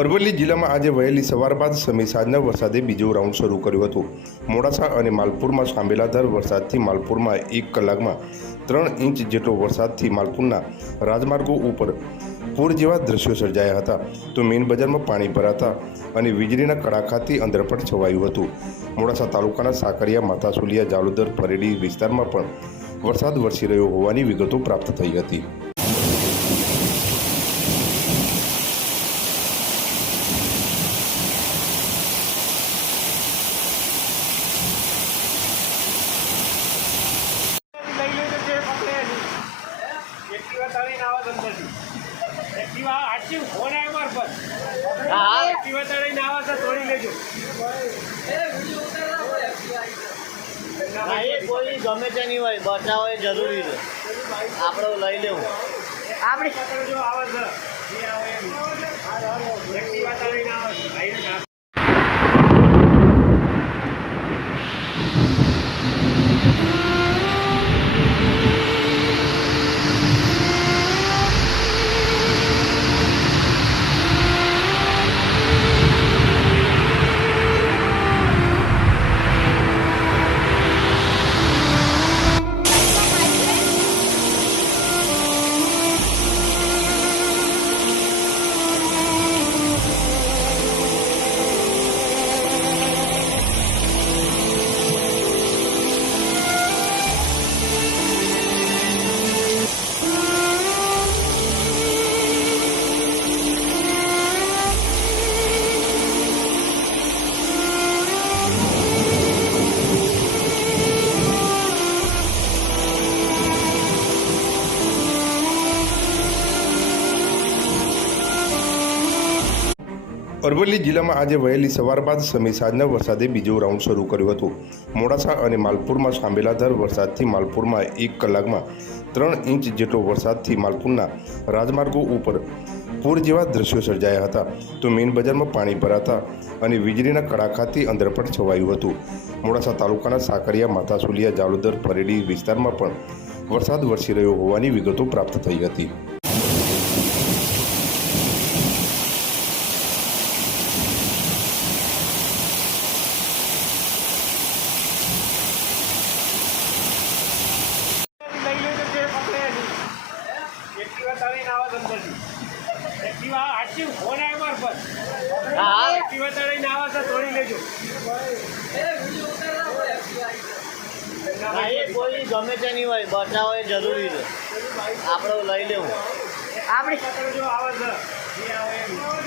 અરવલ્લી જિલ્લામાં આજે વહેલી સવાર બાદ સમી સાંજના વરસાદે બીજો રાઉન્ડ શરૂ કર્યું હતું। મોડાસા અને માલપુરમાં સાંભેલાધાર વરસાદથી માલપુરમાં 1 કલાકમાં 3 ઇંચ જેટલો વરસાદથી માલપુરના રાજમાર્ગો ઉપર પૂર જેવા દ્રશ્યો સર્જાયા હતા, તો મેઇન બજારમાં પાણી ભરાતા અને વીજળીના કડાકાથી અંધરપટ છવાયું હતું। મોડાસા તાલુકાના સાકરિયા, માતાસુલિયા, જાલોદર, પરેડી વિસ્તારમાં પણ વરસાદ વરસી રહ્યો હોવાની વિગતો પ્રાપ્ત થઈ હતી। કોઈ ગમે તે નહીં હોય, બચાવ એ જરૂરી છે, આપણે લઈ લેવું આપણે અરવલ્લી જિલ્લામાં આજે વહેલી સવાર બાદ સમી સાંજના વરસાદે બીજો રાઉન્ડ શરૂ કર્યું હતું। મોડાસા અને માલપુરમાં સાંભેલાધાર વરસાદથી માલપુરમાં 1 કલાકમાં 3 ઇંચ જેટલો વરસાદથી માલપુરના રાજમાર્ગો ઉપર પૂર જેવા દ્રશ્યો સર્જાયા હતા, તો મેઇન બજારમાં પાણી ભરાતા અને વીજળીના કડાકાથી અંધરપટ છવાયું હતું। મોડાસા તાલુકાના સાકરિયા, માતાસુલિયા, જાલોદર, પરેડી વિસ્તારમાં પણ વરસાદ વરસી રહ્યો હોવાની વિગતો પ્રાપ્ત થઈ હતી। કોઈ ગમે તે નહીં હોય, બચાવ એ જરૂરી છે, આપણે લઈ લેવું આપણે